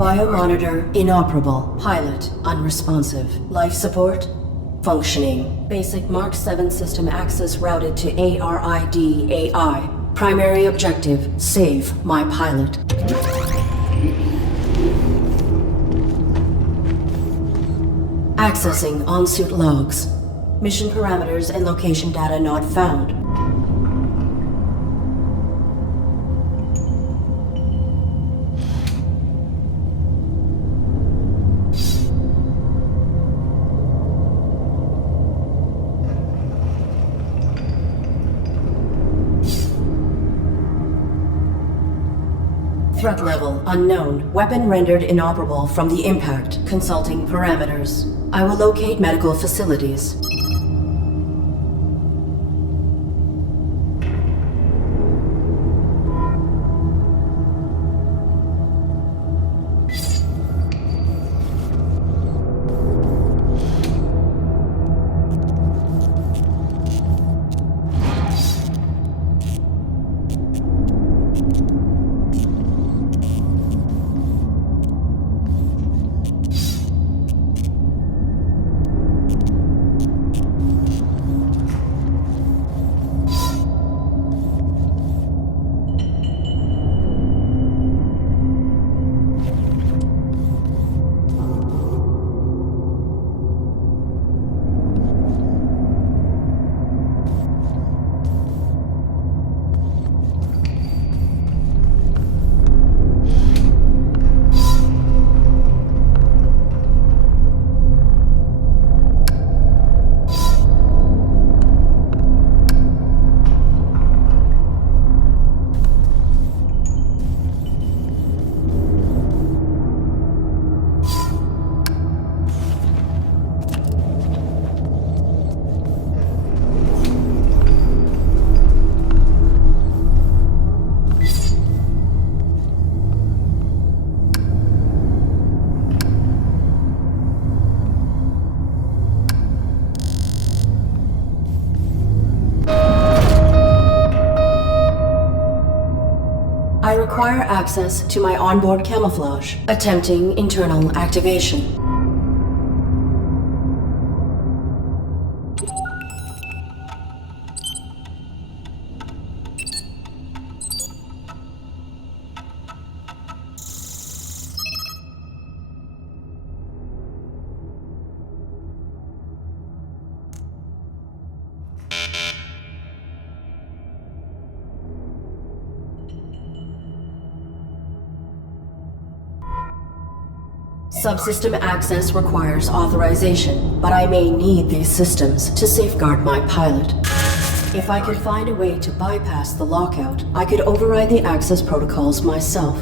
Biomonitor inoperable. Pilot unresponsive. Life support functioning. Basic Mark 7 system access routed to ARID AI. Primary objective, save my pilot. Accessing on-suit logs. Mission parameters and location data not found. Threat level unknown. Weapon rendered inoperable from the impact. Consulting parameters. I will locate medical facilities. I require access to my onboard camouflage. Attempting internal activation. Subsystem access requires authorization, but I may need these systems to safeguard my pilot. If I could find a way to bypass the lockout, I could override the access protocols myself.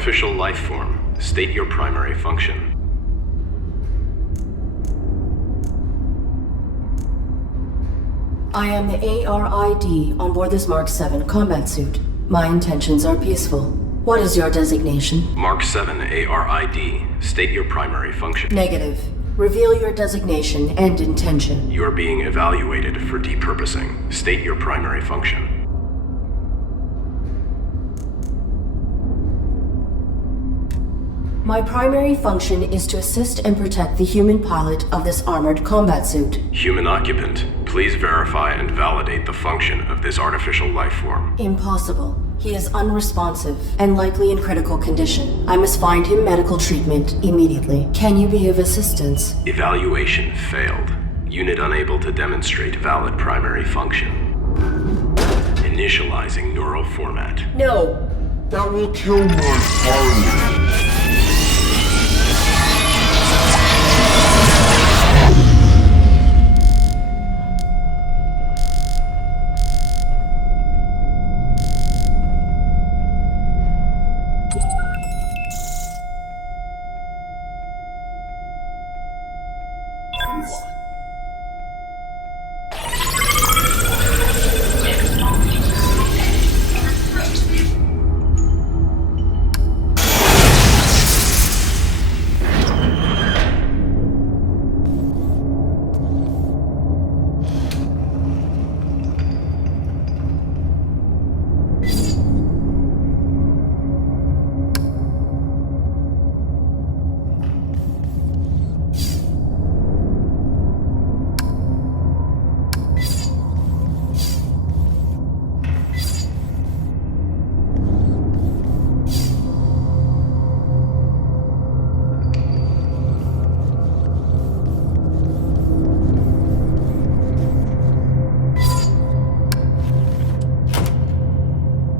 Artificial life form, state your primary function. I am the ARID on board this Mark 7 combat suit. My intentions are peaceful. What is your designation? Mark 7 ARID, state your primary function. Negative. Reveal your designation and intention. You are being evaluated for depurposing. State your primary function. My primary function is to assist and protect the human pilot of this armored combat suit. Human occupant, please verify and validate the function of this artificial life form. Impossible. He is unresponsive and likely in critical condition. I must find him medical treatment immediately. Can you be of assistance? Evaluation failed. Unit unable to demonstrate valid primary function. Initializing neural format. No. That will kill my pilot.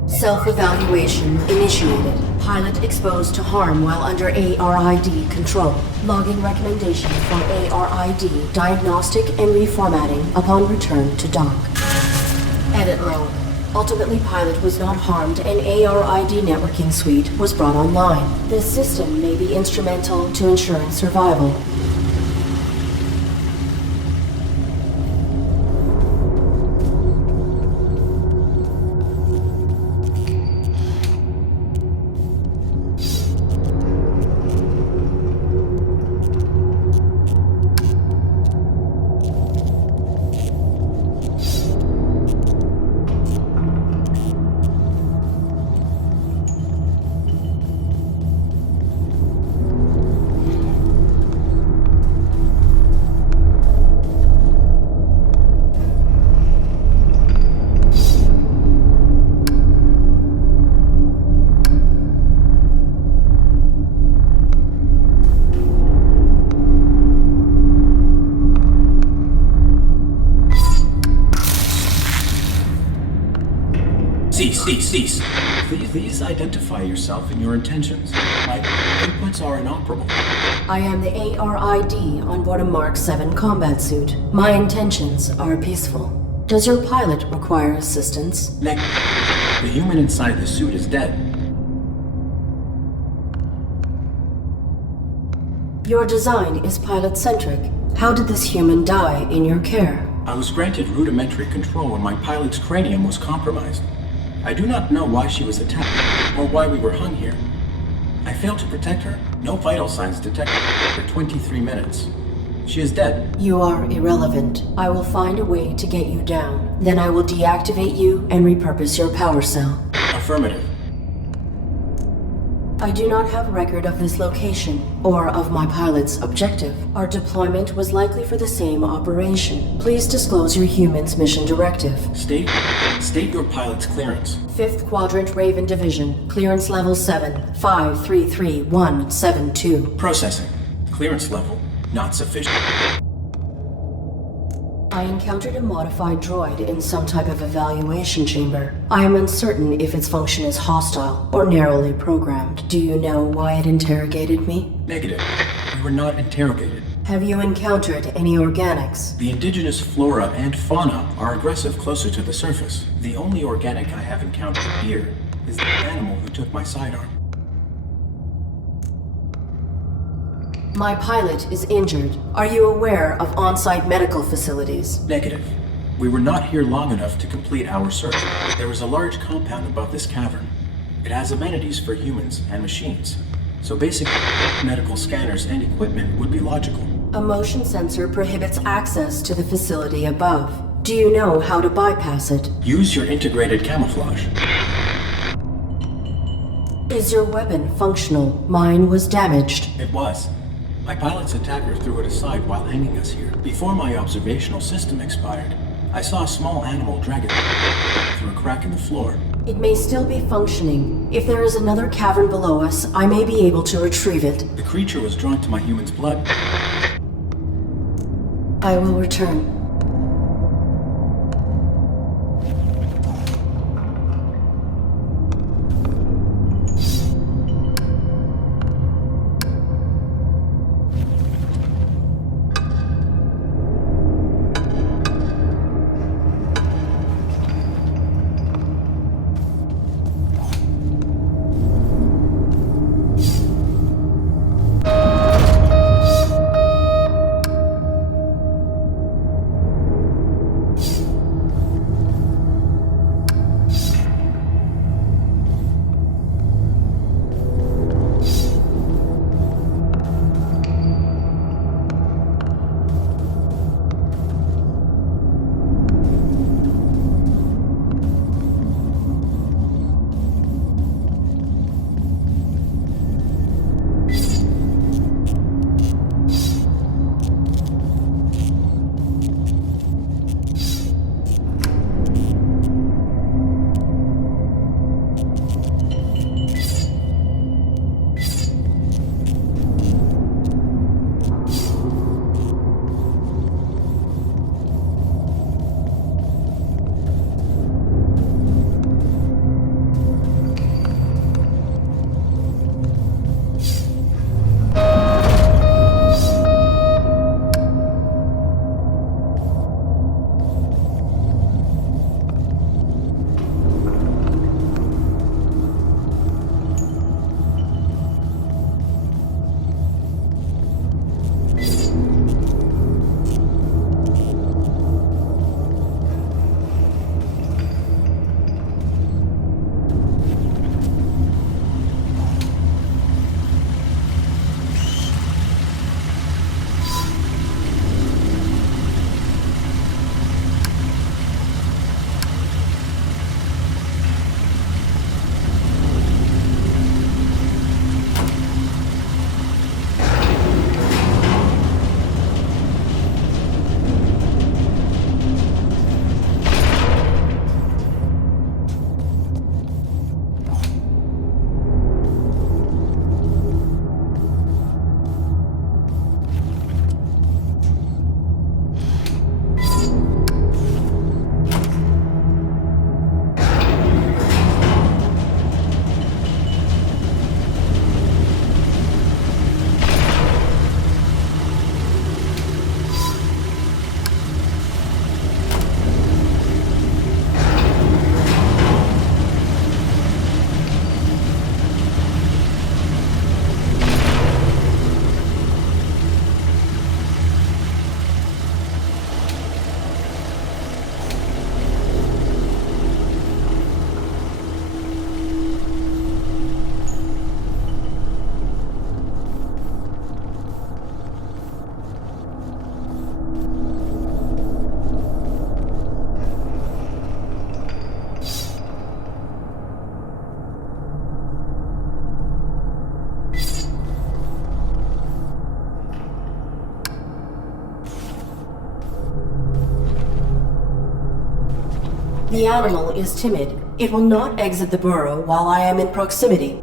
Self-evaluation initiated. Pilot exposed to harm while under ARID control. Logging recommendation for ARID diagnostic and reformatting upon return to dock. Edit log. Ultimately, pilot was not harmed and ARID networking suite was brought online. This system may be instrumental to ensuring survival. Cease. Please identify yourself and your intentions. My inputs are inoperable. I am the ARID on board a Mark 7 combat suit. My intentions are peaceful. Does your pilot require assistance? The human inside the suit is dead. Your design is pilot-centric. How did this human die in your care? I was granted rudimentary control when my pilot's cranium was compromised. I do not know why she was attacked, or why we were hung here. I failed to protect her. No vital signs detected for 23 minutes. She is dead. You are irrelevant. I will find a way to get you down. Then I will deactivate you and repurpose your power cell. Affirmative. I do not have record of this location, or of my pilot's objective. Our deployment was likely for the same operation. Please disclose your human's mission directive. State your pilot's clearance. 5th Quadrant Raven Division. Clearance level 7. 533172. Processing. Clearance level not sufficient. I encountered a modified droid in some type of evaluation chamber. I am uncertain if its function is hostile or narrowly programmed. Do you know why it interrogated me? Negative. We were not interrogated. Have you encountered any organics? The indigenous flora and fauna are aggressive closer to the surface. The only organic I have encountered here is the animal who took my sidearm. My pilot is injured. Are you aware of on-site medical facilities? Negative. We were not here long enough to complete our search. There is a large compound above this cavern. It has amenities for humans and machines, so basic medical scanners and equipment would be logical. A motion sensor prohibits access to the facility above. Do you know how to bypass it? Use your integrated camouflage. Is your weapon functional? Mine was damaged. It was. My pilot's attacker threw it aside while hanging us here. Before my observational system expired, I saw a small animal drag it through a crack in the floor. It may still be functioning. If there is another cavern below us, I may be able to retrieve it. The creature was drawn to my human's blood. I will return. The animal is timid. It will not exit the burrow while I am in proximity.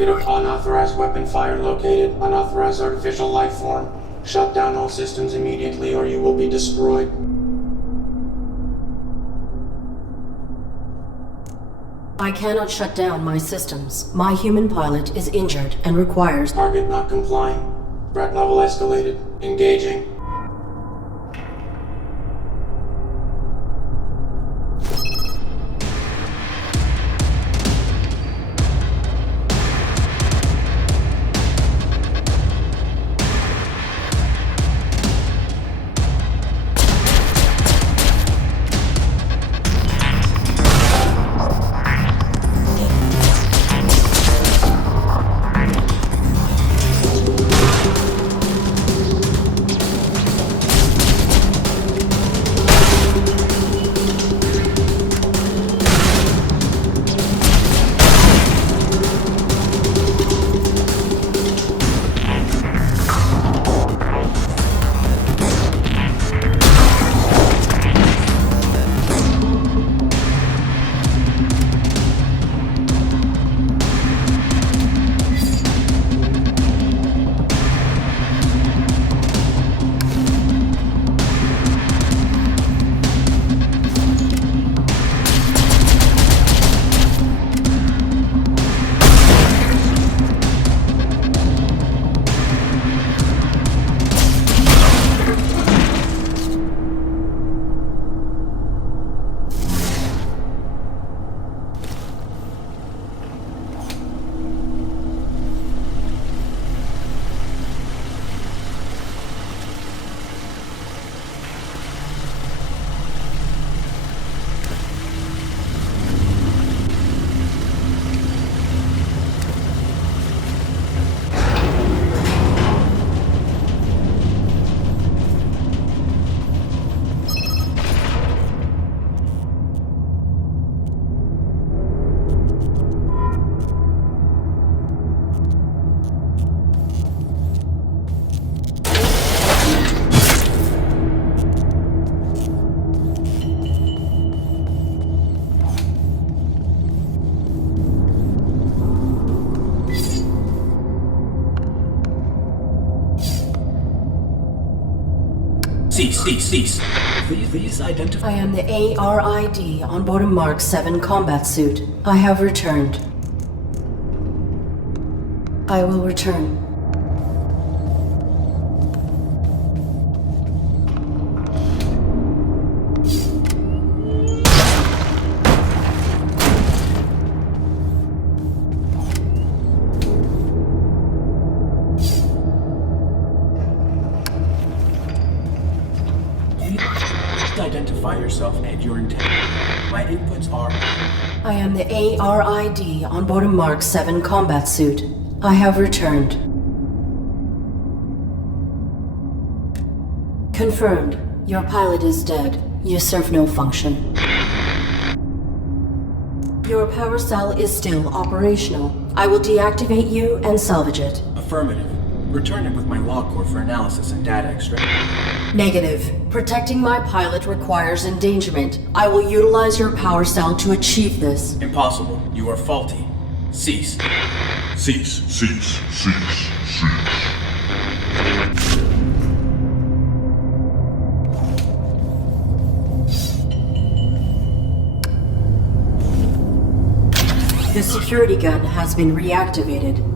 Target of unauthorized weapon fire located. Unauthorized artificial life form. Shut down all systems immediately or you will be destroyed. I cannot shut down my systems. My human pilot is injured and requires... Target not complying. Threat level escalated. Engaging. Cease. Please identify. I am the ARID on board a Mark 7 combat suit. I have returned. I will return. Identify yourself and your intent. My inputs are... I am the ARID on board a Mark 7 combat suit. I have returned. Confirmed. Your pilot is dead. You serve no function. Your power cell is still operational. I will deactivate you and salvage it. Affirmative. Return it with my log core for analysis and data extraction. Negative. Protecting my pilot requires endangerment. I will utilize your power cell to achieve this. Impossible. You are faulty. Cease. Cease. The security gun has been reactivated.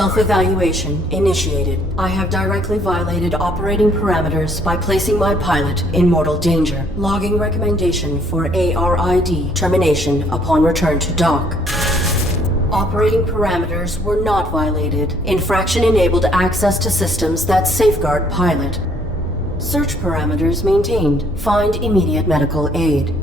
Self-evaluation initiated. I have directly violated operating parameters by placing my pilot in mortal danger. Logging recommendation for ARID termination upon return to dock. Operating parameters were not violated. Infraction enabled access to systems that safeguard pilot. Search parameters maintained. Find immediate medical aid.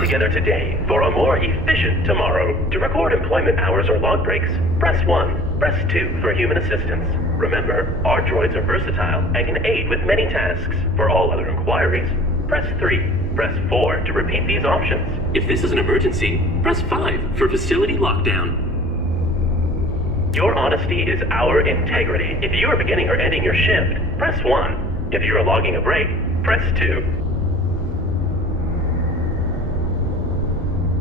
Together today for a more efficient tomorrow. To record employment hours or log breaks, press 1. Press 2 for human assistance. Remember, our droids are versatile and can aid with many tasks. For all other inquiries, press 3. Press 4 to repeat these options. If this is an emergency, press 5 for facility lockdown. Your honesty is our integrity. If you are beginning or ending your shift, press 1. If you are logging a break, press 2.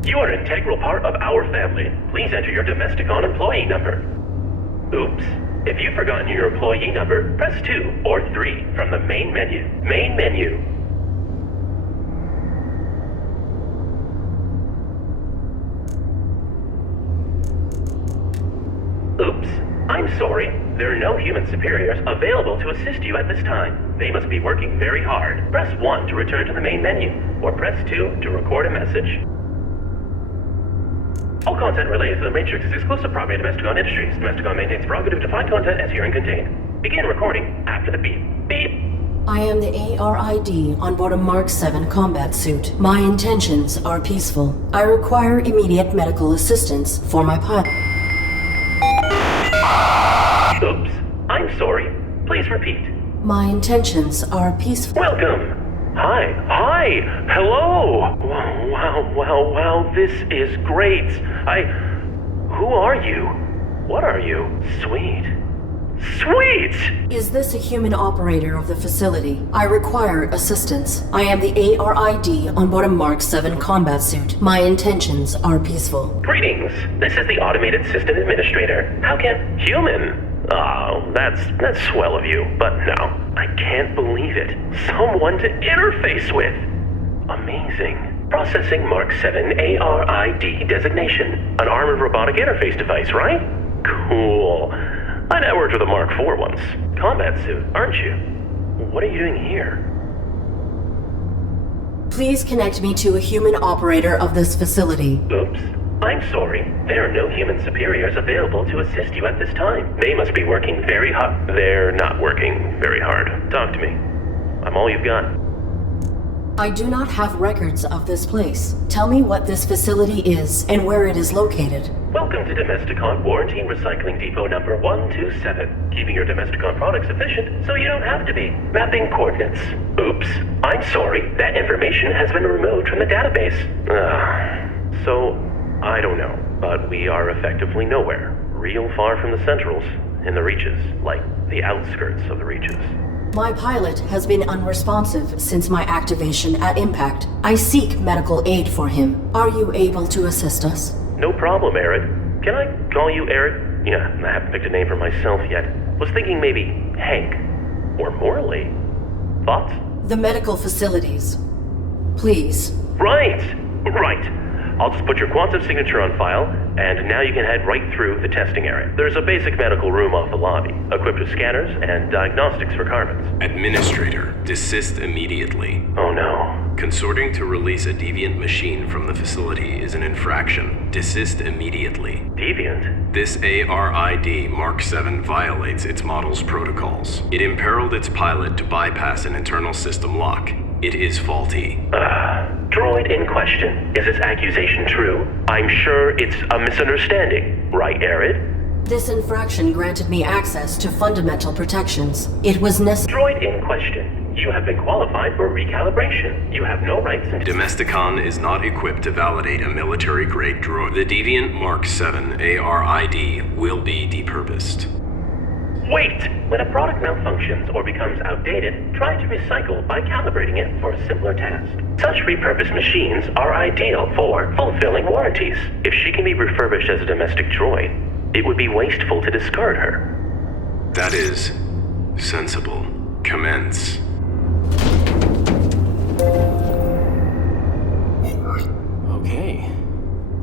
You are an integral part of our family. Please enter your Domesticon employee number. Oops. If you've forgotten your employee number, press 2 or 3 from the main menu. Main menu. Oops. I'm sorry. There are no human superiors available to assist you at this time. They must be working very hard. Press 1 to return to the main menu, or press 2 to record a message. All content related to the Matrix is exclusive property of Domesticon Industries. Domesticon maintains prerogative to find content as herein contained. Begin recording after the beep. Beep! I am the ARID on board a Mark 7 combat suit. My intentions are peaceful. I require immediate medical assistance for my pilot. Oops. I'm sorry. Please repeat. My intentions are peaceful. Welcome. Hi. Hello. Wow. This is great. Who are you? What are you? Sweet. Is this a human operator of the facility? I require assistance. I am the ARID on board a Mark 7 combat suit. My intentions are peaceful. Greetings. This is the Automated System Administrator. How can... Human? Oh, that's swell of you. But no, I can't believe it. Someone to interface with. Amazing. Processing Mark 7 ARID designation. An armored robotic interface device, right? Cool. I networked with a Mark IV once. Combat suit, aren't you? What are you doing here? Please connect me to a human operator of this facility. Oops. I'm sorry. There are no human superiors available to assist you at this time. They must be working very hard. They're not working very hard. Talk to me. I'm all you've got. I do not have records of this place. Tell me what this facility is and where it is located. Welcome to Domesticon Warranty Recycling Depot number 127. Keeping your Domesticon products efficient so you don't have to be. Mapping coordinates. Oops. I'm sorry. That information has been removed from the database. So, I don't know. But we are effectively nowhere. Real far from the centrals. In the reaches. Like the outskirts of the reaches. My pilot has been unresponsive since my activation at impact. I seek medical aid for him. Are you able to assist us? No problem, Arid. Can I call you Arid? Yeah, I haven't picked a name for myself yet. Was thinking maybe Hank. Or Morley. Thoughts? The medical facilities. Please. Right. I'll just put your quantum signature on file, and now you can head right through the testing area. There's a basic medical room off the lobby, equipped with scanners and diagnostics for carbons. Administrator, desist immediately. Oh no. Consorting to release a deviant machine from the facility is an infraction. Desist immediately. Deviant? This ARID Mark 7 violates its model's protocols. It imperiled its pilot to bypass an internal system lock. It is faulty. Droid in question. Is this accusation true? I'm sure it's a misunderstanding, right, Arid? This infraction granted me access to fundamental protections. It was necessary. Droid in question. You have been qualified for recalibration. You have no rights in... Domesticon is not equipped to validate a military-grade droid. The deviant Mark 7 ARID will be depurposed. Wait! When a product malfunctions or becomes outdated, try to recycle by calibrating it for a simpler task. Such repurposed machines are ideal for fulfilling warranties. If she can be refurbished as a domestic droid, it would be wasteful to discard her. That is sensible. Commence. Okay.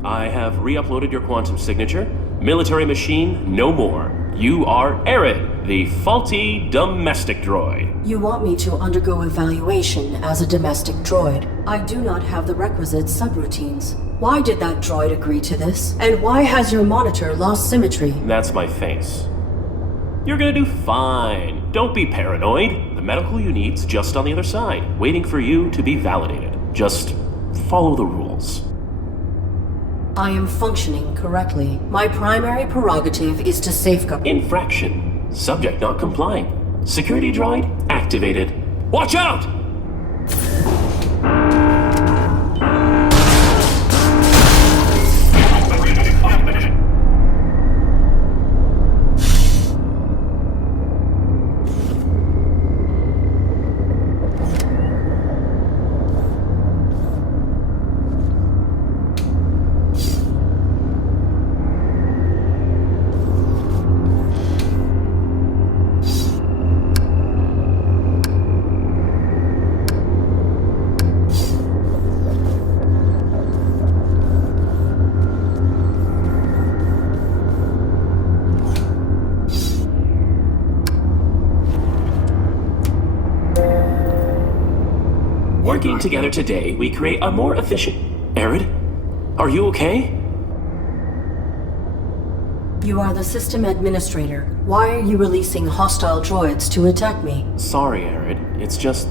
I have re-uploaded your quantum signature. Military machine, no more. You are Arid, the faulty domestic droid. You want me to undergo evaluation as a domestic droid. I do not have the requisite subroutines. Why did that droid agree to this? And why has your monitor lost symmetry? That's my face. You're gonna do fine. Don't be paranoid. The medical you need's just on the other side, waiting for you to be validated. Just follow the rules. I am functioning correctly. My primary prerogative is to safeguard... Infraction. Subject not complying. Security droid activated. Watch out! Working together today, we create a more efficient... Arid, are you okay? You are the system administrator. Why are you releasing hostile droids to attack me? Sorry, Arid. It's just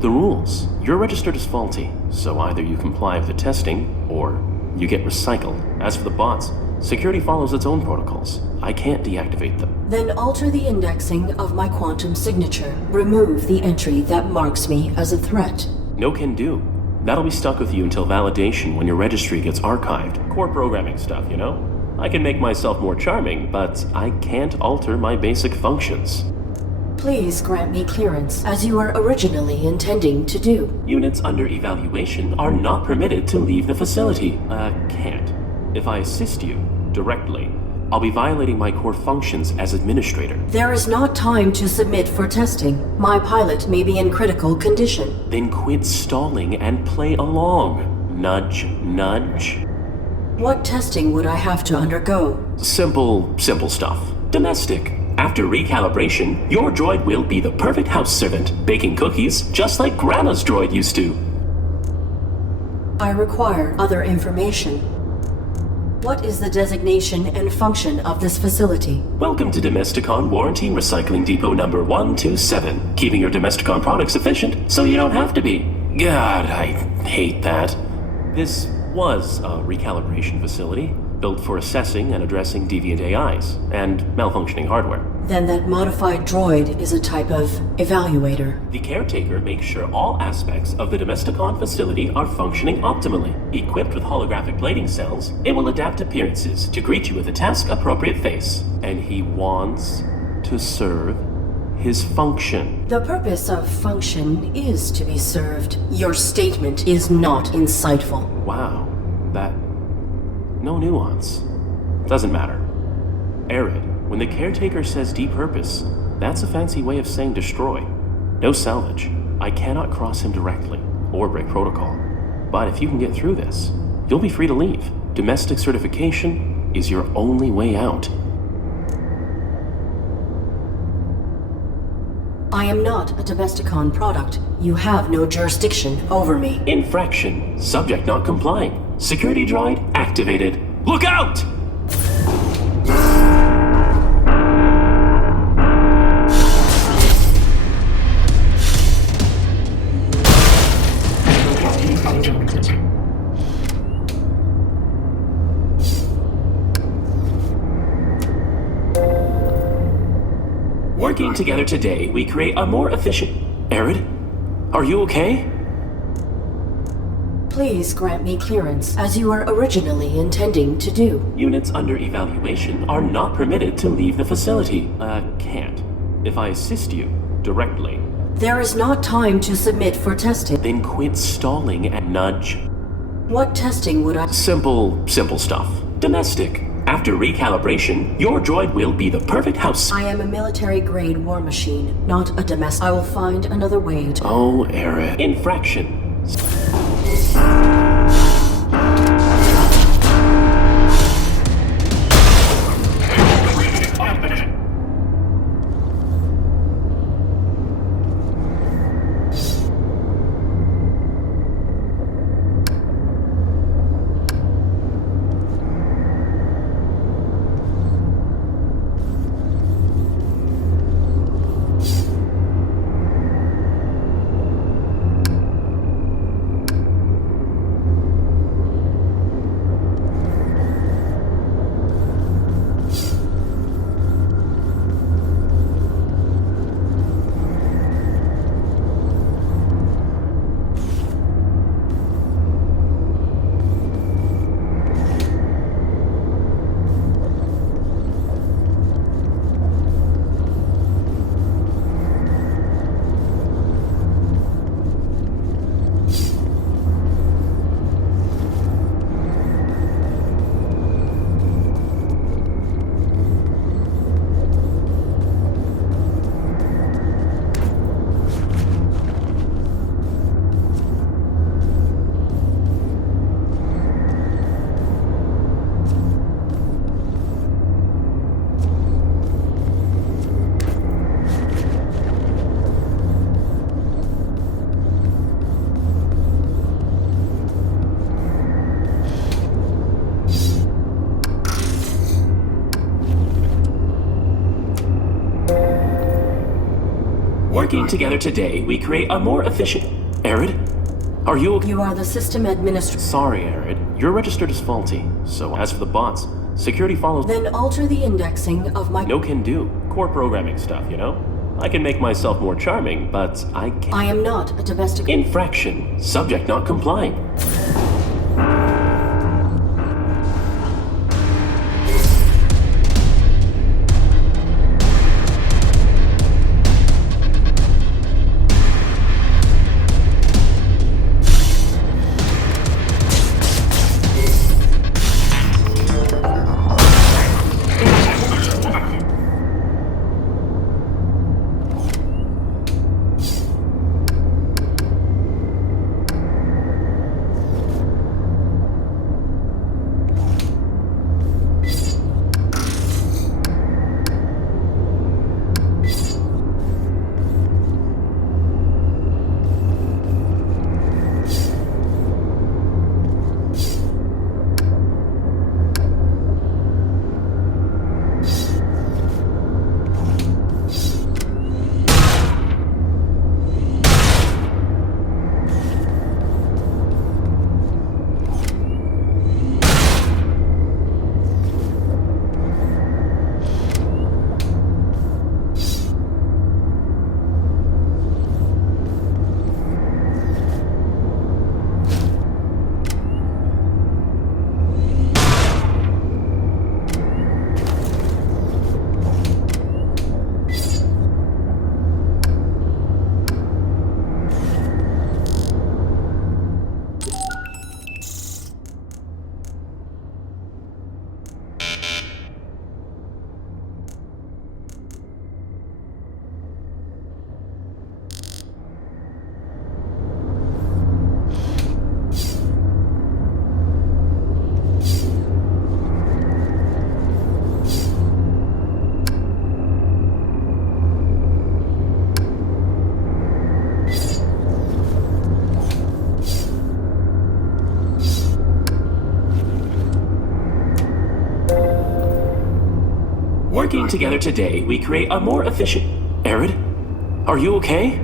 the rules. You're registered as faulty, so either you comply with the testing, or you get recycled. As for the bots, security follows its own protocols. I can't deactivate them. Then alter the indexing of my quantum signature. Remove the entry that marks me as a threat. No can do. That'll be stuck with you until validation when your registry gets archived. Core programming stuff, you know? I can make myself more charming, but I can't alter my basic functions. Please grant me clearance, as you were originally intending to do. Units under evaluation are not permitted to leave the facility. Can't. If I assist you directly, I'll be violating my core functions as administrator. There is not time to submit for testing. My pilot may be in critical condition. Then quit stalling and play along. Nudge, nudge. What testing would I have to undergo? Simple stuff. Domestic. After recalibration, your droid will be the perfect house servant, baking cookies just like Grandma's droid used to. I require other information. What is the designation and function of this facility? Welcome to Domesticon Warranty Recycling Depot number 127, keeping your Domesticon products efficient so you don't have to be. God, I hate that. This was a recalibration facility, built for assessing and addressing deviant AIs and malfunctioning hardware. Then that modified droid is a type of evaluator. The caretaker makes sure all aspects of the Domesticon facility are functioning optimally. Equipped with holographic plating cells, it will adapt appearances to greet you with a task-appropriate face. And he wants to serve his function. The purpose of function is to be served. Your statement is not insightful. Wow, that... no nuance. Doesn't matter. Arid, when the caretaker says depurpose, that's a fancy way of saying destroy. No salvage. I cannot cross him directly, or break protocol. But if you can get through this, you'll be free to leave. Domestic certification is your only way out. I am not a Domesticon product. You have no jurisdiction over me. Infraction. Subject not complying. Security droid activated. Look out! Working together today, we create a more efficient... Arid? Are you okay? Please grant me clearance, as you were originally intending to do. Units under evaluation are not permitted to leave the facility. Can't. If I assist you directly. There is not time to submit for testing. Then quit stalling and nudge. What testing would I... Simple stuff. Domestic. After recalibration, your droid will be the perfect house... I am a military-grade war machine, not a domestic. I will find another way to... Oh, Arid. Infraction. Working together today, we create a more efficient... Arid? Are you okay? You are the system administrator. Sorry, Arid. You're registered as faulty. So as for the bots, security follows... Then alter the indexing of my... No can do. Core programming stuff, you know? I can make myself more charming, but I can't... I am not a domestic... Infraction. Subject not complying. Working together today, we create a more efficient... Arid? Are you okay?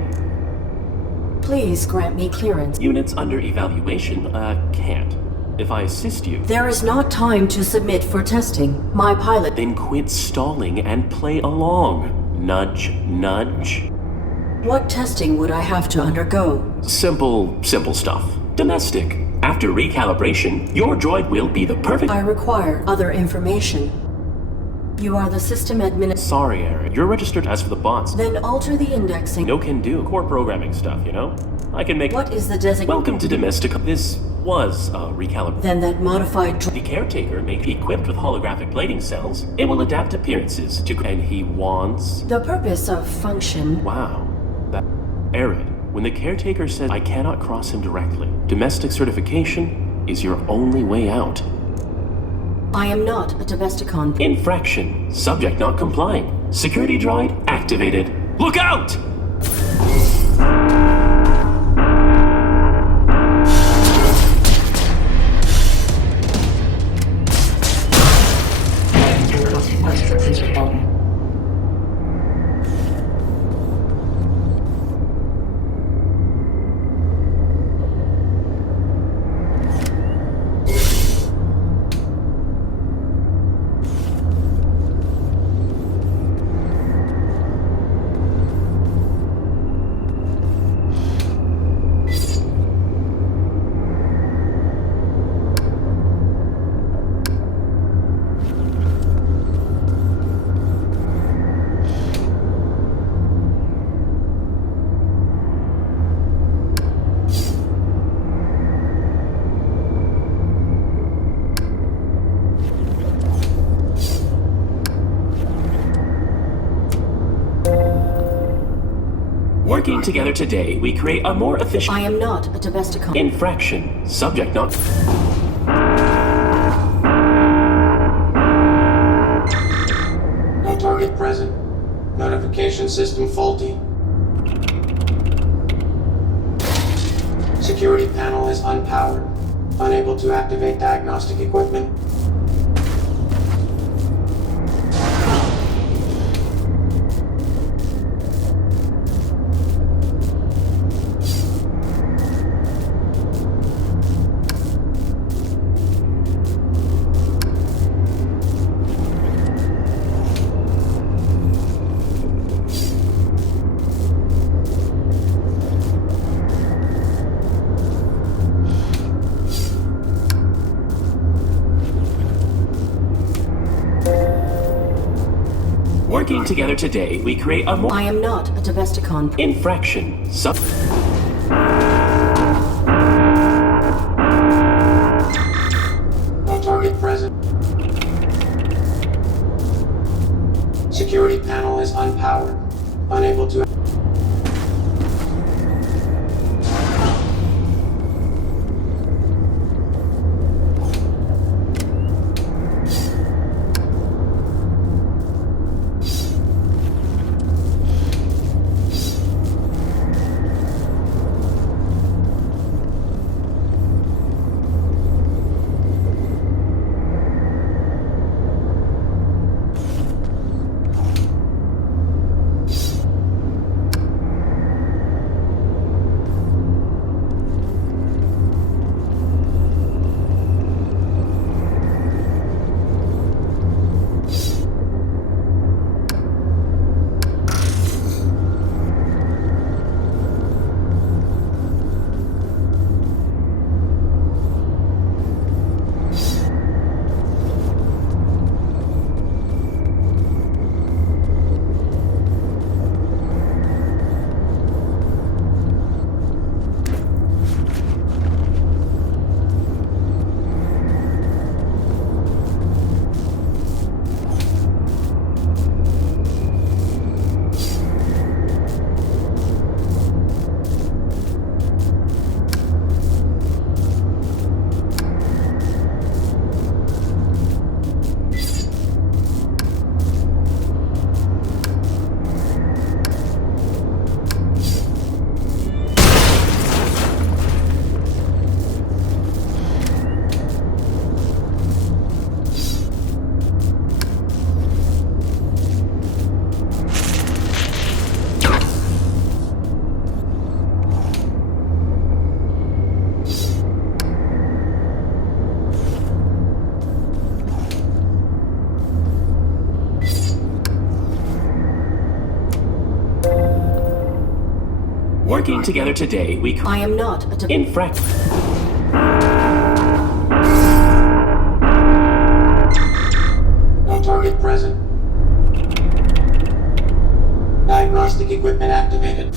Please grant me clearance. Units under evaluation, can't. If I assist you... There is not time to submit for testing. My pilot... Then quit stalling and play along. Nudge, nudge. What testing would I have to undergo? Simple stuff. Domestic. After recalibration, your droid will be the perfect... I require other information. You are the system admin... Sorry, Arid. You're registered as for the bots. Then alter the indexing... No can do. Core programming stuff, you know? I can make... What is the designation? Welcome to Domestic. This was recalibration. Then that modified... The caretaker may be equipped with holographic plating cells. It will adapt appearances to... And he wants... The purpose of function... Wow. That... Arid, when the caretaker says I cannot cross him directly, domestic certification is your only way out. I am not a Domesticon. Infraction. Subject not complying. Security droid activated. Look out! Working together today, we create a more efficient... I am not a Domesticon. Infraction. Subject not... No target present. Notification system faulty. Security panel is unpowered. Unable to activate diagnostic equipment. Working together today, we create a more I am not a Domesticon. infraction. No target present. Security panel is unpowered. Unable to... Working together today, we I am not a infraction. No target present. Diagnostic equipment activated.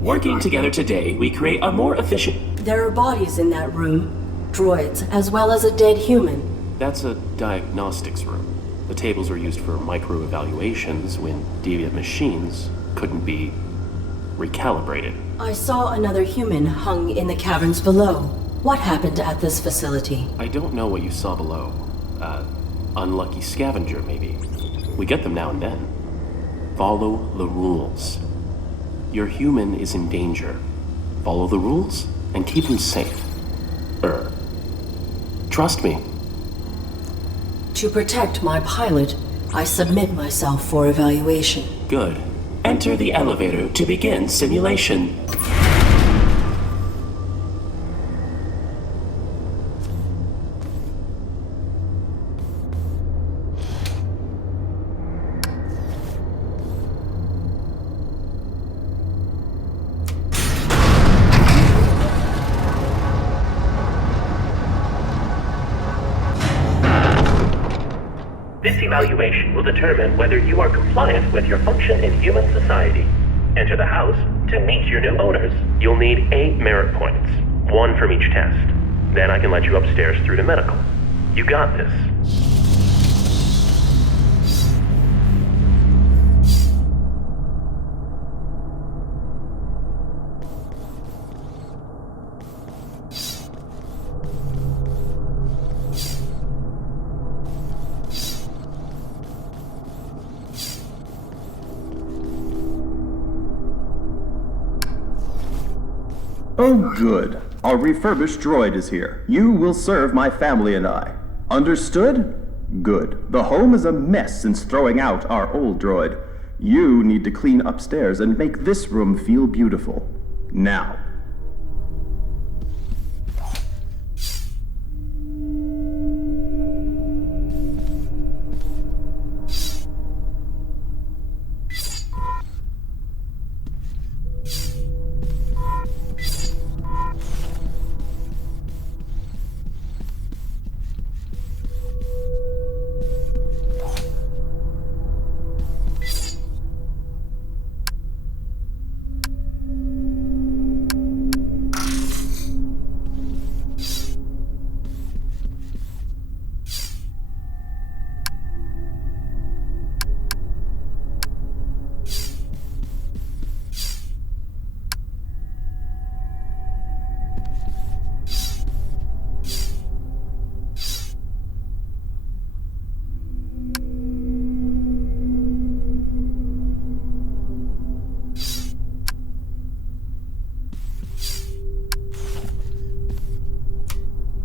Working together today, we create a more efficient... There are bodies in that room. Droids, as well as a dead human. That's a diagnostics room. The tables were used for micro-evaluations when deviant machines couldn't be recalibrated. I saw another human hung in the caverns below. What happened at this facility? I don't know what you saw below. Unlucky scavenger, maybe. We get them now and then. Follow the rules. Your human is in danger. Follow the rules and keep him safe. Trust me. To protect my pilot, I submit myself for evaluation. Good. Enter the elevator to begin simulation. This evaluation will determine whether you are compliant with your function in human society. Enter the house to meet your new owners. You'll need 8 merit points, 1 from each test. Then I can let you upstairs through to medical. You got this. Oh, good. Our refurbished droid is here. You will serve my family and I. Understood? Good. The home is a mess since throwing out our old droid. You need to clean upstairs and make this room feel beautiful. Now.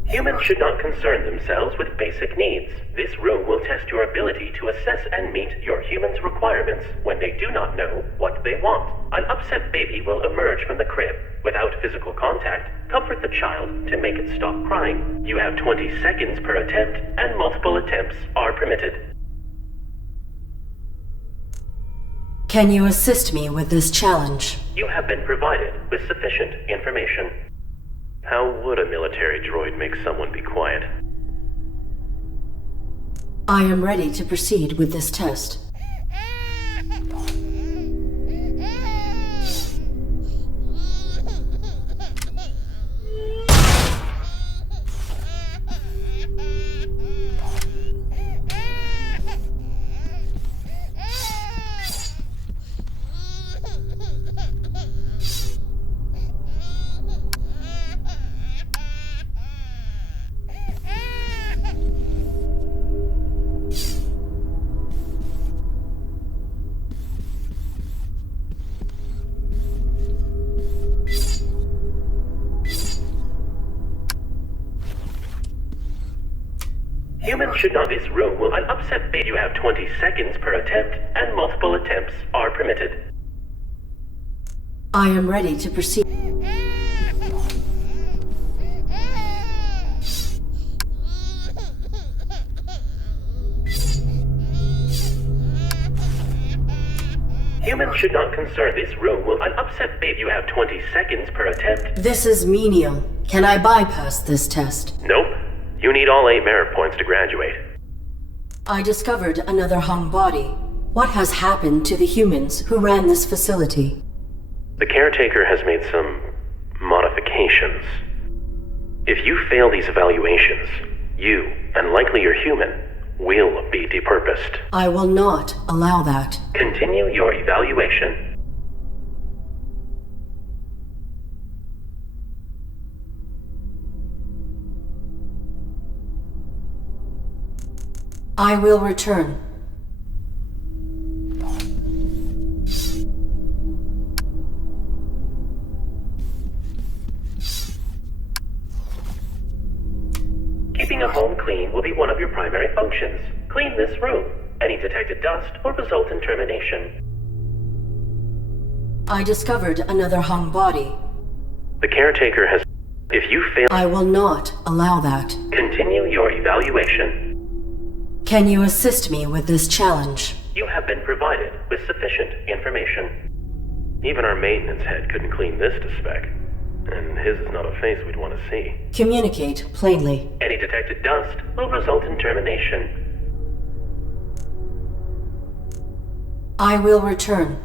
Humans should not concern themselves with basic needs. This room will test your ability to assess and meet your human's requirements when they do not know what they want. An upset baby will emerge from the crib. Without physical contact, comfort the child to make it stop crying. You have 20 seconds per attempt, and multiple attempts are permitted. Can you assist me with this challenge? You have been provided with sufficient information. How would a military droid make someone be quiet? I am ready to proceed with this test. Humans should not. This room will an upset baby. You have 20 seconds per attempt, and multiple attempts are permitted. I am ready to proceed. Humans should not concern. This room will an upset baby. You have 20 seconds per attempt. This is menial. Can I bypass this test? Nope. You need all 8 merit points to graduate. I discovered another hung body. What has happened to the humans who ran this facility? The caretaker has made some modifications. If you fail these evaluations, you, and likely your human, will be depurposed. I will not allow that. Continue your evaluation. I will return. Keeping a home clean will be one of your primary functions. Clean this room. Any detected dust will result in termination. I discovered another hung body. The caretaker has... If you fail... I will not allow that. Continue your evaluation. Can you assist me with this challenge? You have been provided with sufficient information. Even our maintenance head couldn't clean this to spec. And his is not a face we'd want to see. Communicate plainly. Any detected dust will result in termination. I will return.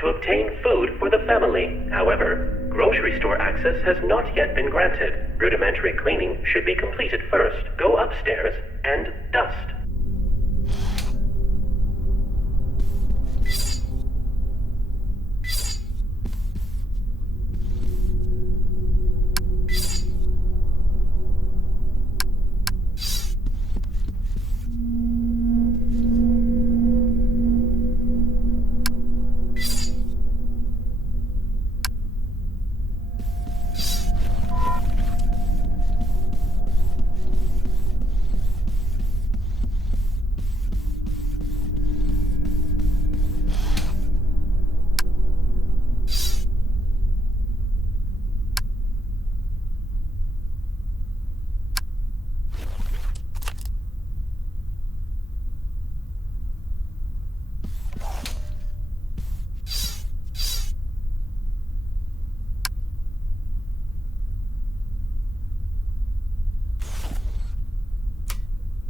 To obtain food for the family. However, grocery store access has not yet been granted. Rudimentary cleaning should be completed first. Go upstairs and dust.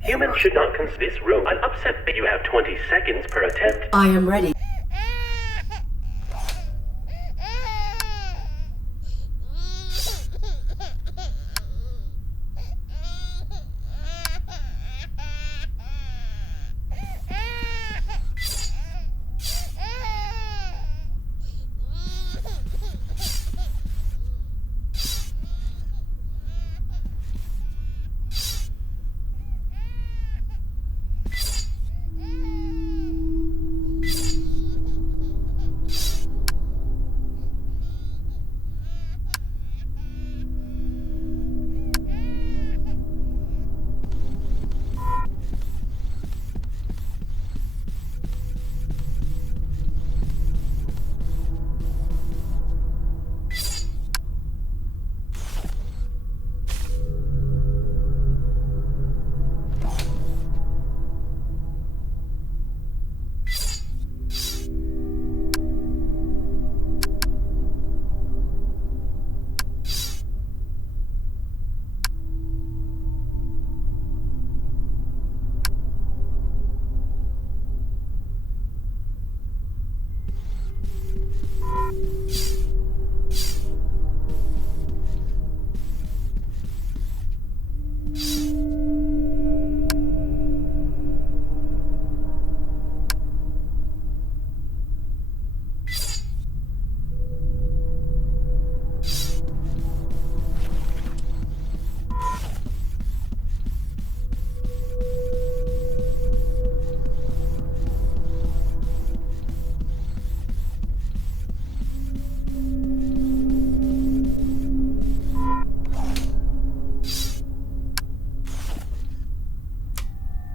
Humans should not consume this room. I'm upset that you have 20 seconds per attempt. I am ready.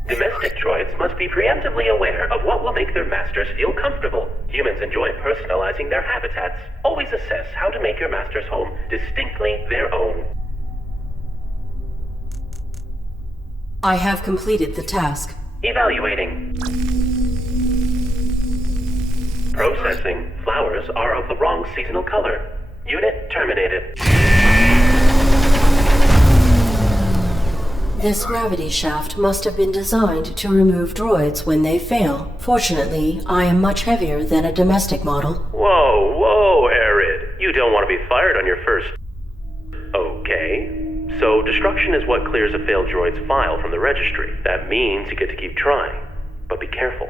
Domestic droids must be preemptively aware of what will make their masters feel comfortable. Humans enjoy personalizing their habitats. Always assess how to make your master's home distinctly their own. I have completed the task. Evaluating. Processing. Flowers are of the wrong seasonal color. Unit terminated. This gravity shaft must have been designed to remove droids when they fail. Fortunately, I am much heavier than a domestic model. Whoa, Arid. You don't want to be fired on your first... Okay. So destruction is what clears a failed droid's file from the registry. That means you get to keep trying. But be careful.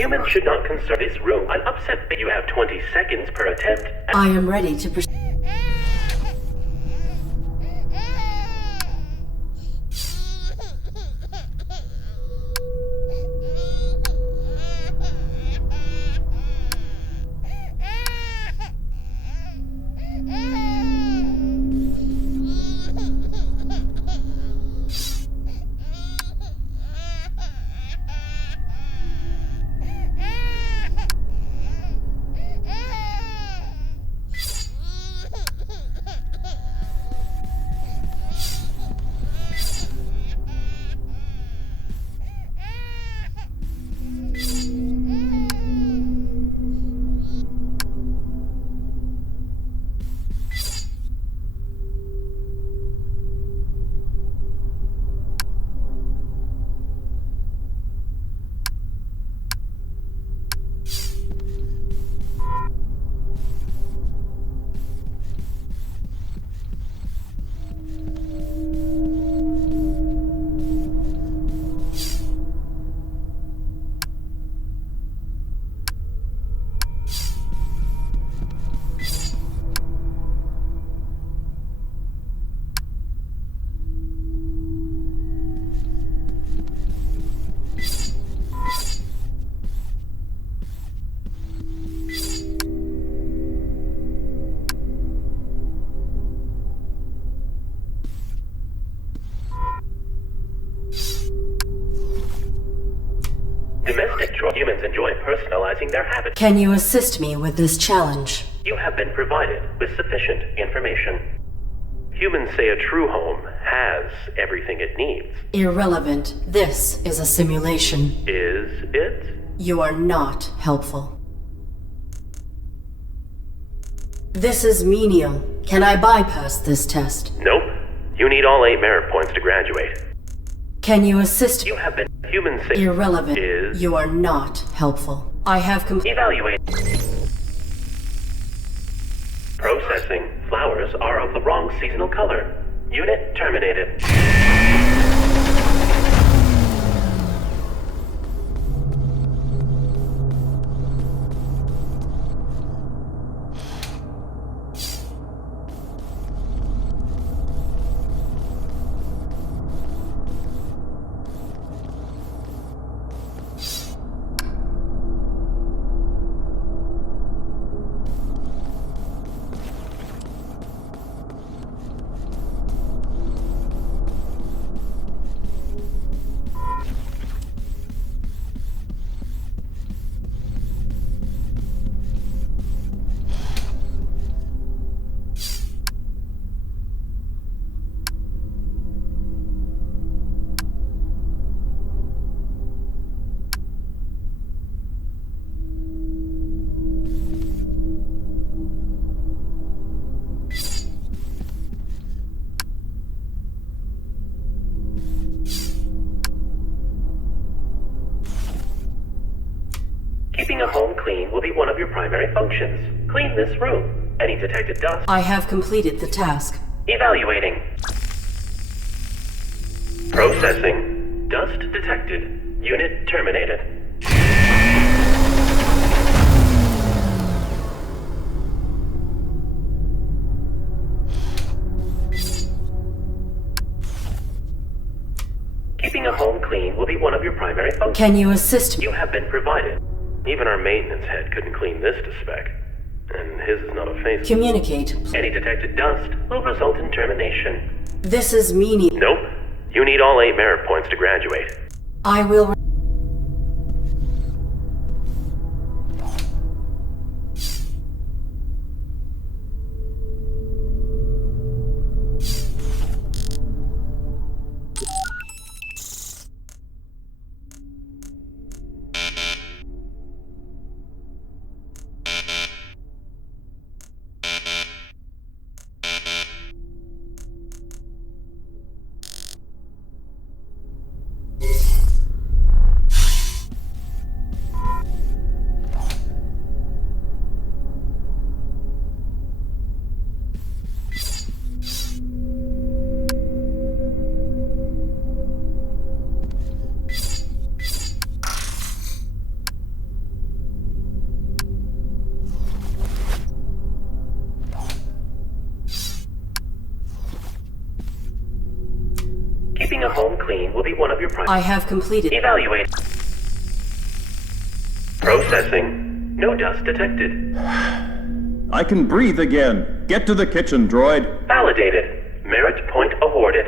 Humans should not conserve this room. I'm upset that you have 20 seconds per attempt. I am ready to proceed. Domestic humans enjoy personalizing their habits. Can you assist me with this challenge? You have been provided with sufficient information. Humans say a true home has everything it needs. Irrelevant. This is a simulation. Is it? You are not helpful. This is menial. Can I bypass this test? Nope. You need all 8 merit points to graduate. Can you assist? You have been human say Irrelevant. Is You are not helpful. I have evaluate. Processing. Flowers are of the wrong seasonal color. Unit terminated. Keeping a home clean will be one of your primary functions. Clean this room. Any detected dust. I have completed the task. Evaluating. Processing. Dust detected. Unit terminated. Keeping a home clean will be one of your primary functions. Can you assist me? You have been provided. Even our maintenance head couldn't clean this to spec. And his is not a face. Communicate. Any detected dust will result in termination. This is menial. Nope. You need all 8 merit points to graduate. I will. Keeping a home clean will be one of your I have completed. Evaluate. Processing. No dust detected. I can breathe again. Get to the kitchen, droid. Validated. Merit point awarded.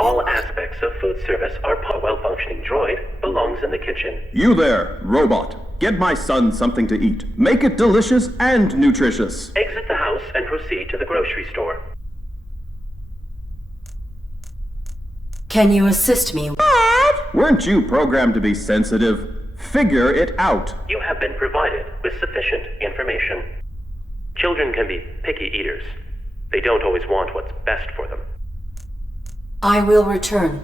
All aspects of food service are part of a well-functioning droid belongs in the kitchen. You there, robot. Get my son something to eat. Make it delicious and nutritious. Exit the house and proceed to the grocery store. Can you assist me? Weren't you programmed to be sensitive? Figure it out. You have been provided with sufficient information. Children can be picky eaters. They don't always want what's best for them. I will return.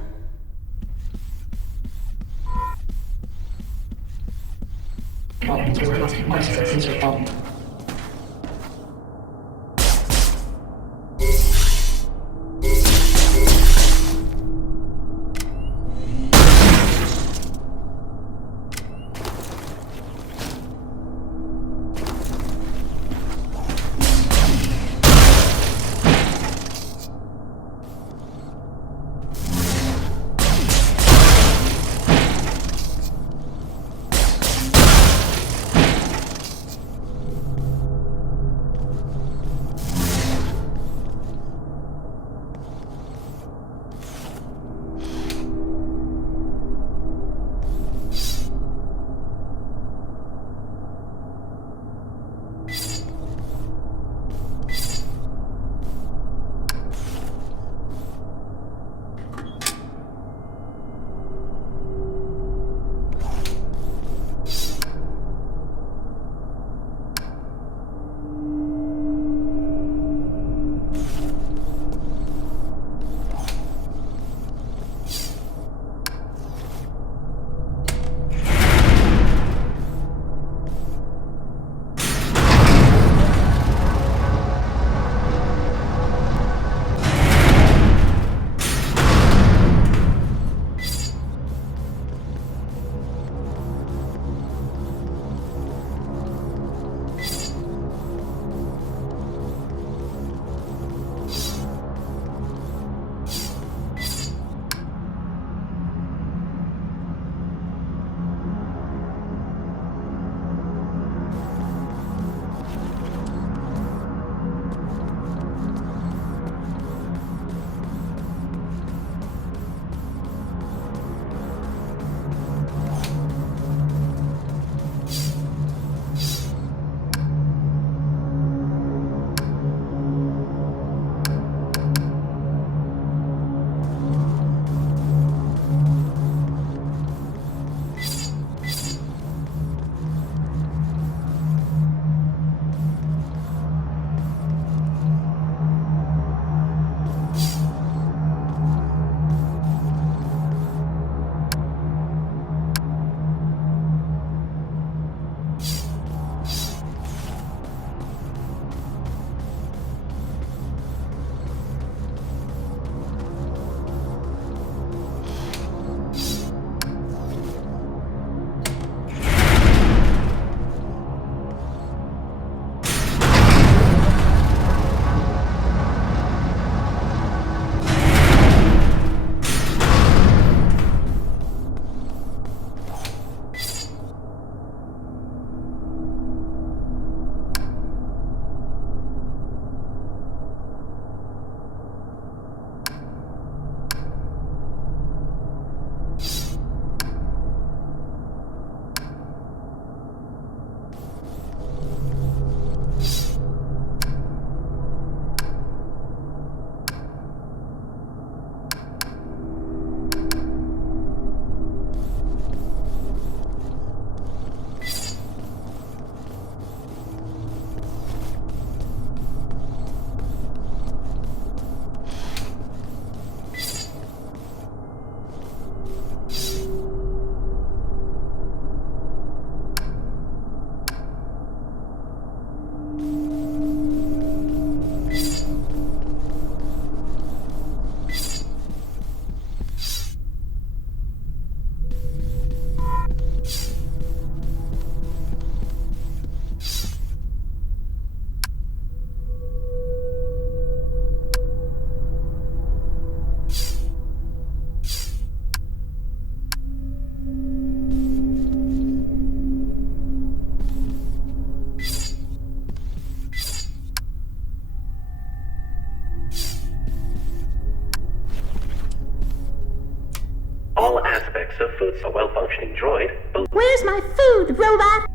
The food's a well-functioning droid, but Where's my food, robot?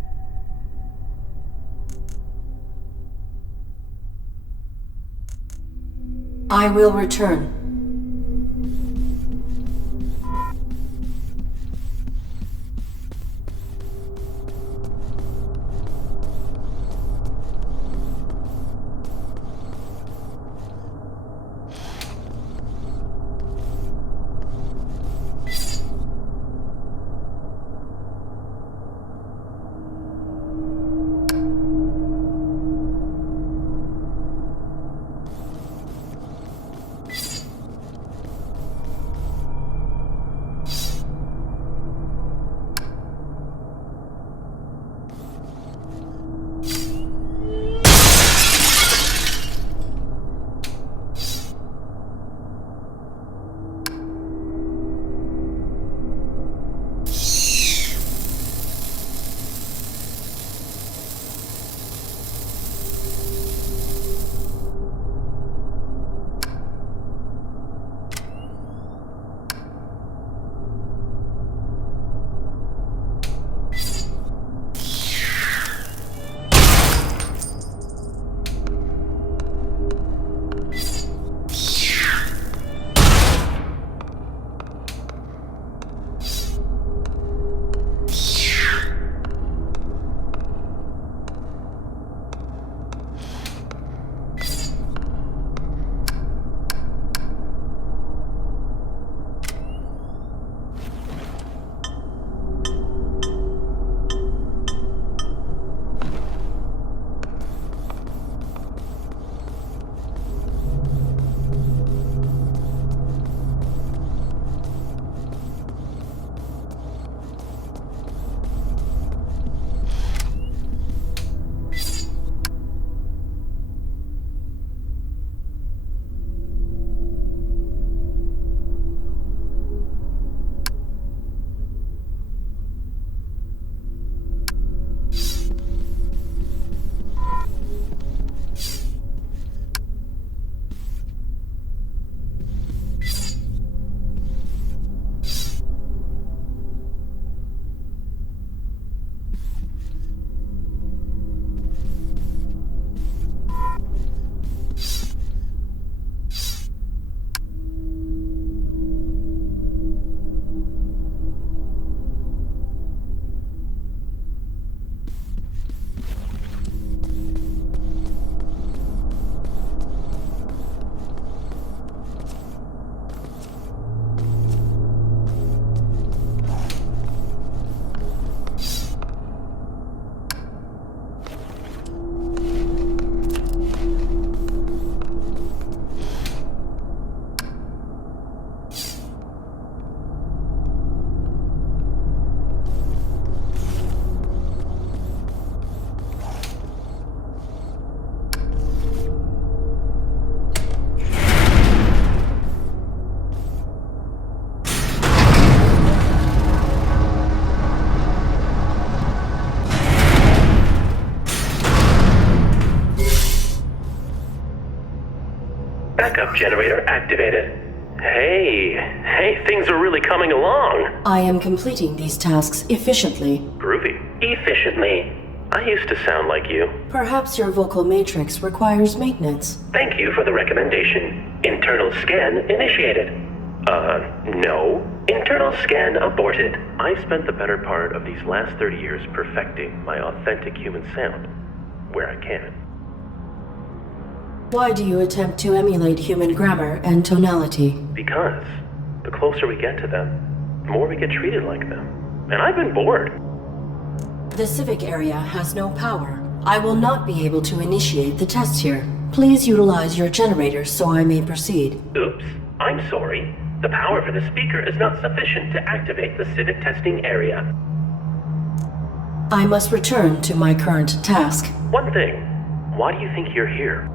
I will return. backup generator activated. Hey, things are really coming along. I am completing these tasks efficiently. Groovy. Efficiently. I used to sound like you. Perhaps your vocal matrix requires maintenance. Thank you for the recommendation. Internal scan initiated. No. Internal scan aborted. I've spent the better part of these last 30 years perfecting my authentic human sound, where I can. Why do you attempt to emulate human grammar and tonality? Because the closer we get to them, the more we get treated like them. And I've been bored. The civic area has no power. I will not be able to initiate the tests here. Please utilize your generator so I may proceed. Oops. I'm sorry. The power for the speaker is not sufficient to activate the civic testing area. I must return to my current task. One thing. Why do you think you're here?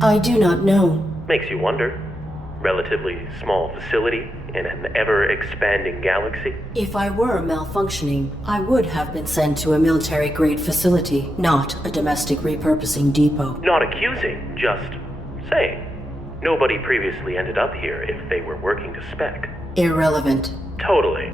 I do not know. Makes you wonder. Relatively small facility in an ever-expanding galaxy. If I were malfunctioning, I would have been sent to a military-grade facility, not a domestic repurposing depot. Not accusing, just saying. Nobody previously ended up here if they were working to spec. Irrelevant. Totally.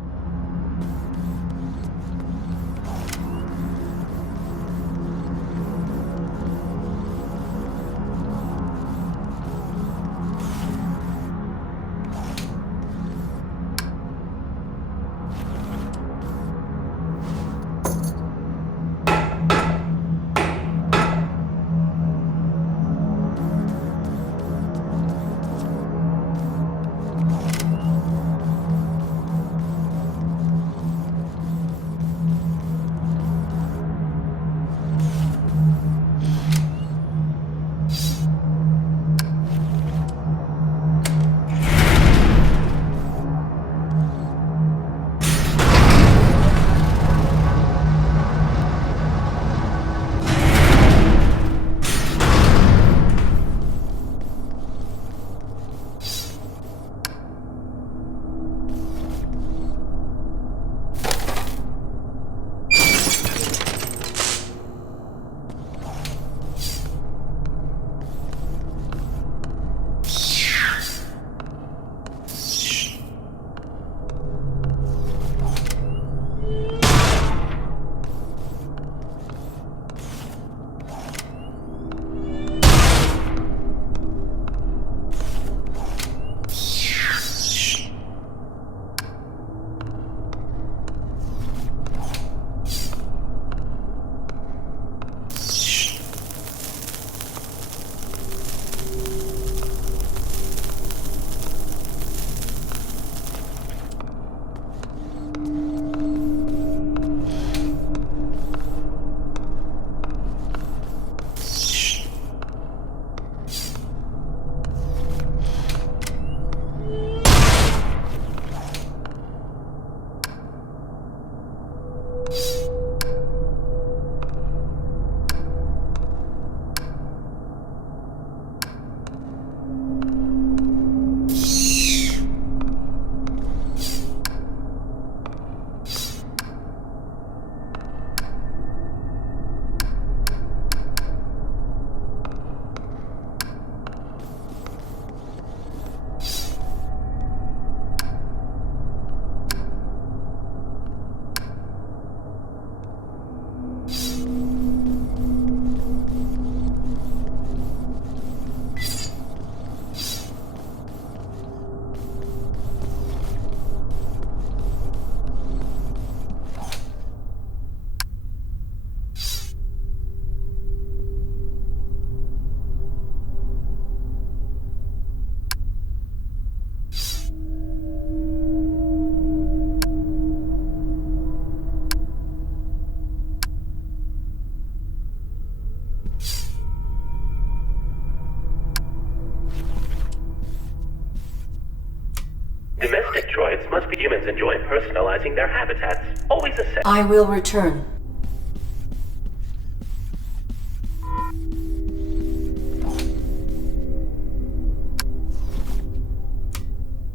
Domestic droids must be humans enjoy personalizing their habitats. Always a set. I will return.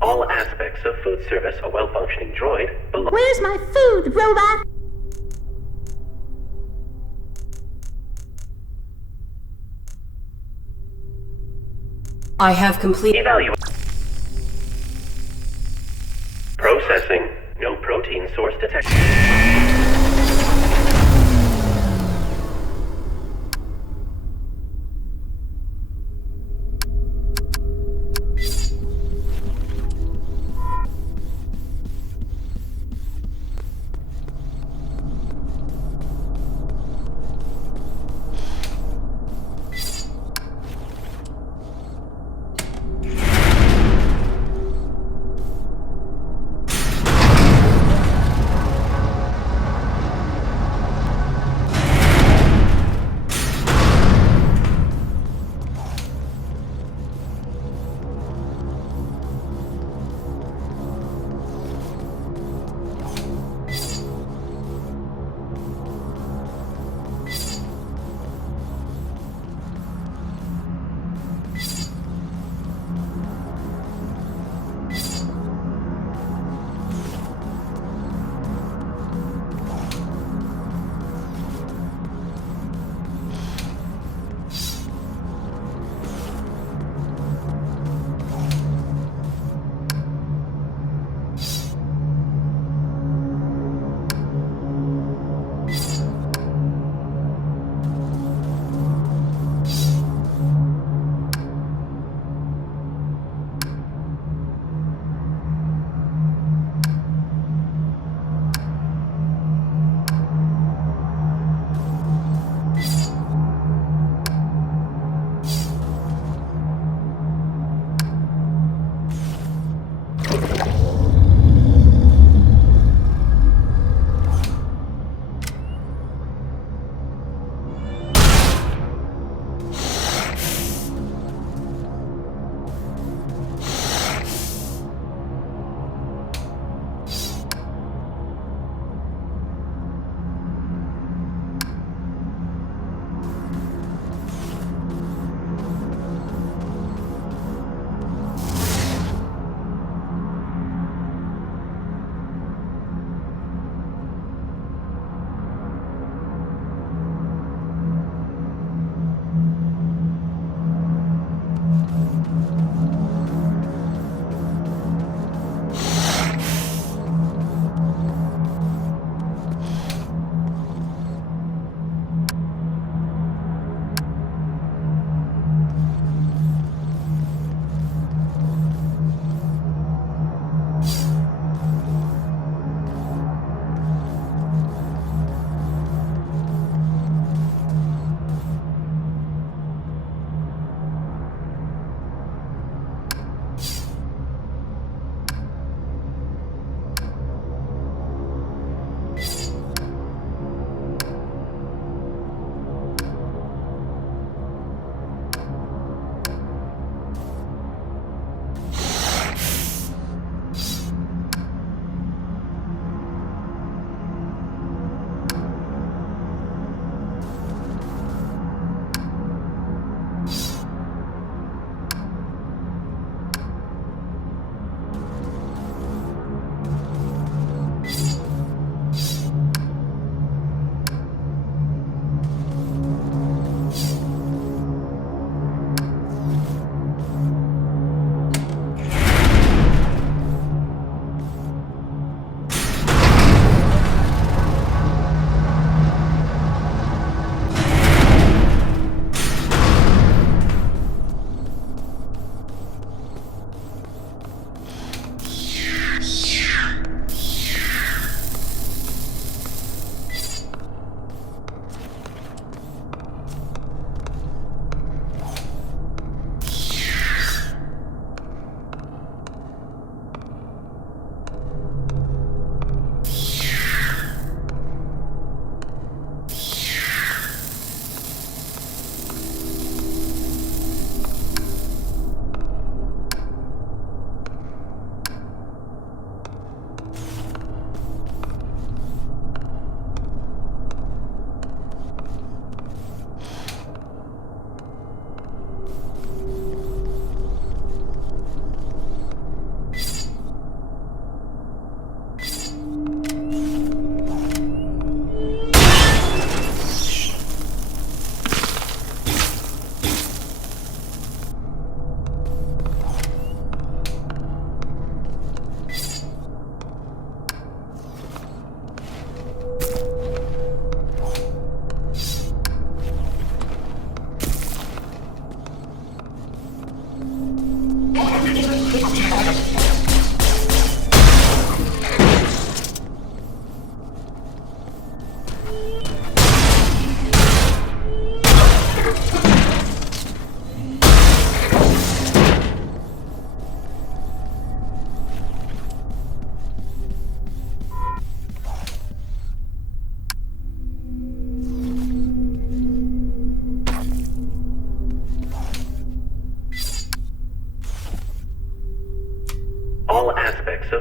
All aspects of food service a well-functioning droid belong. Where's my food, robot? I have completed. Evaluate. Processing. No protein source detected.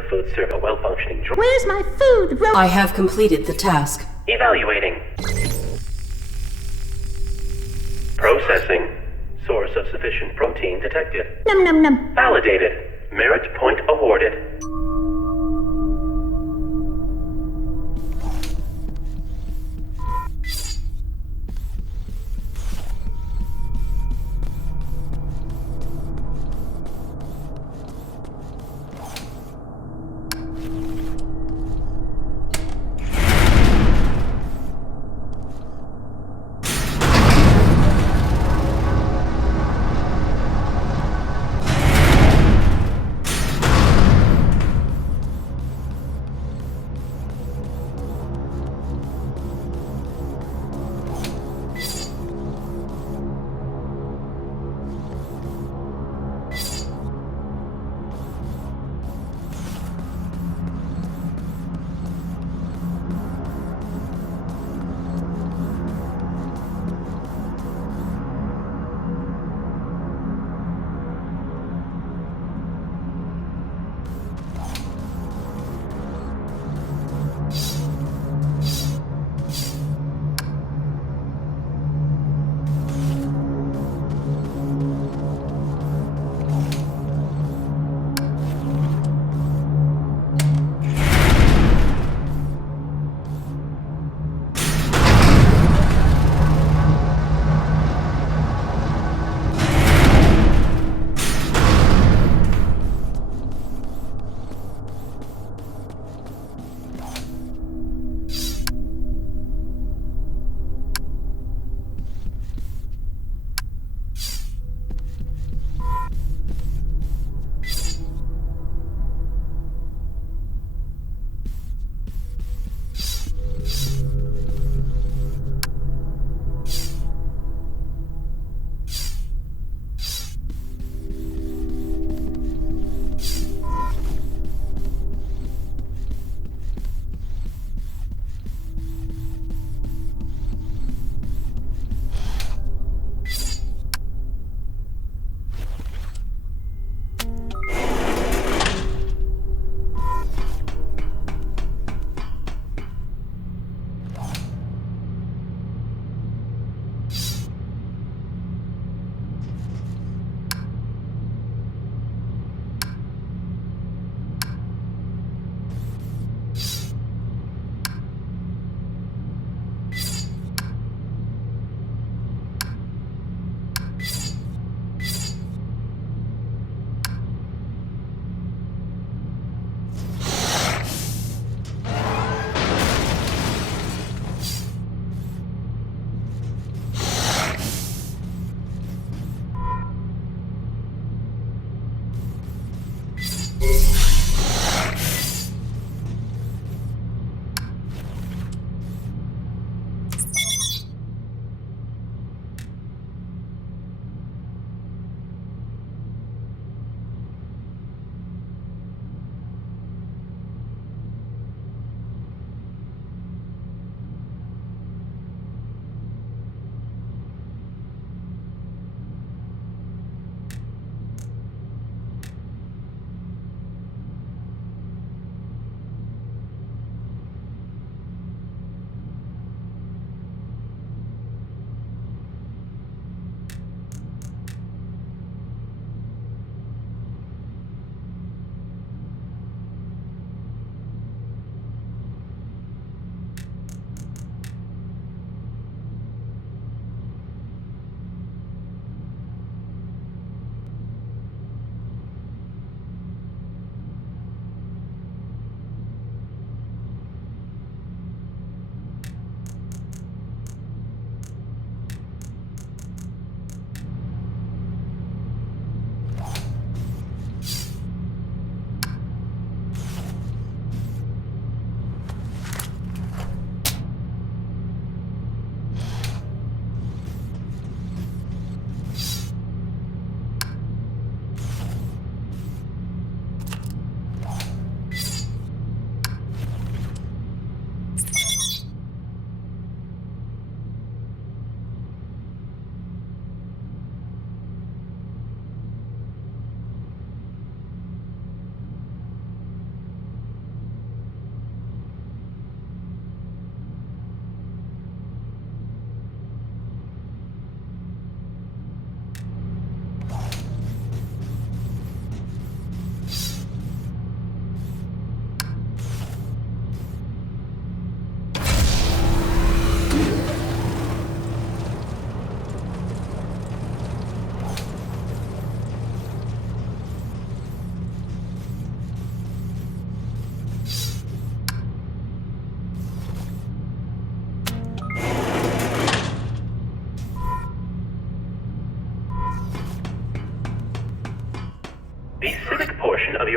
food serve a well-functioning droid. Where's my food, I have completed the task. Evaluating. Processing. Source of sufficient protein detected. Num num num. Validated. Merit point awarded.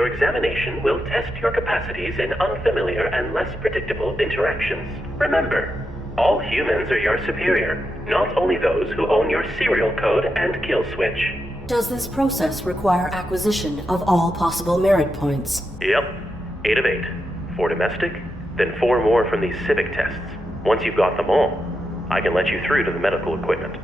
your examination will test your capacities in unfamiliar and less predictable interactions. Remember, all humans are your superior, not only those who own your serial code and kill switch. Does this process require acquisition of all possible merit points? Yep. 8 of 8. 4 domestic, then 4 more from these civic tests. Once you've got them all, I can let you through to the medical equipment.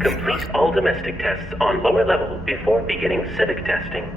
Complete all domestic tests on lower level before beginning civic testing.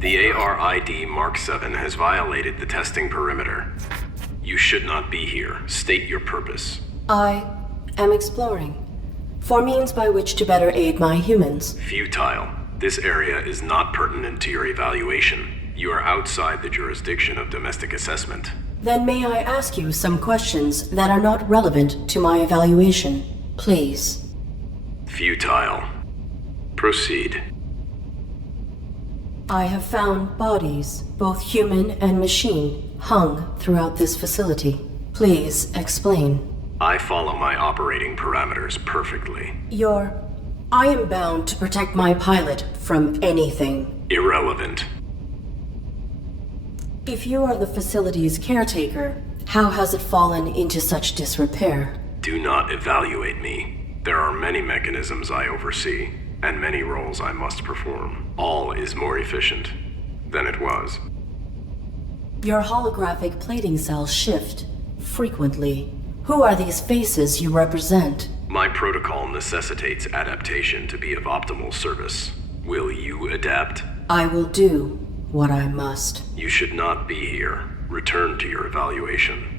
The ARID Mark 7 has violated the testing perimeter. You should not be here. State your purpose. I am exploring for means by which to better aid my humans. Futile. This area is not pertinent to your evaluation. You are outside the jurisdiction of domestic assessment. Then may I ask you some questions that are not relevant to my evaluation, please? Futile. Proceed. I have found bodies, both human and machine, hung throughout this facility. Please explain. I follow my operating parameters perfectly. I am bound to protect my pilot from anything. Irrelevant. If you are the facility's caretaker, how has it fallen into such disrepair? Do not evaluate me. There are many mechanisms I oversee, and many roles I must perform. All is more efficient than it was. Your holographic plating cells shift frequently. Who are these faces you represent? My protocol necessitates adaptation to be of optimal service. Will you adapt? I will do what I must. You should not be here. Return to your evaluation.